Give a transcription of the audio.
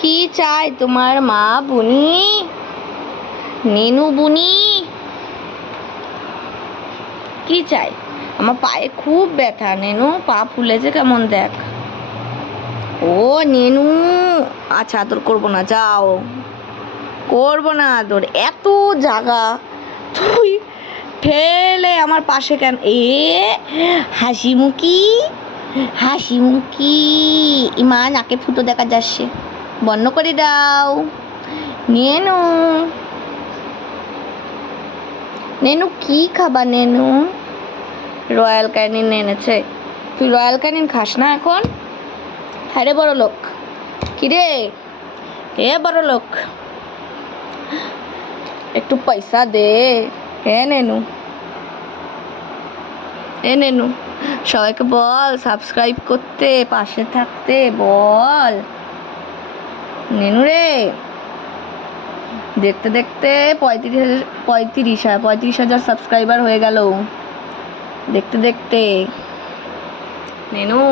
কি চাই তোমার মা বুনি? নেনু বুনি কি চাই? আমার পায়ে খুব ব্যথা নেনু, পা ফুলেছে কেমন দেখ। ও নেনু, আচ্ছা আদর করবো না, যাও, করবো না আদর। এত জায়গা তুই ঠেলে আমার পাশে কেন? হাসি মুখি, হাসি মুখি। ইমা নাকে ফুটো দেখা যাচ্ছে, বন্ধ করে দাও। নেনু, নেনু কি খাবা নেনু? রয়্যাল ক্যানিন এনেছে। তুই রয়্যাল ক্যানিন খাস না এখন? হ্যাঁ রে বড় লোক। কিরে এ বড় লোক, একটু পয়সা দে। হ্যাঁ নেনু, এ নেনু, সবাইকে বল সাবস্ক্রাইব করতে, পাশে থাকতে বল। নেনু রে, দেখতে দেখতে 35,000 সাবস্ক্রাইবার হয়ে গেল দেখতে দেখতে। নেনু।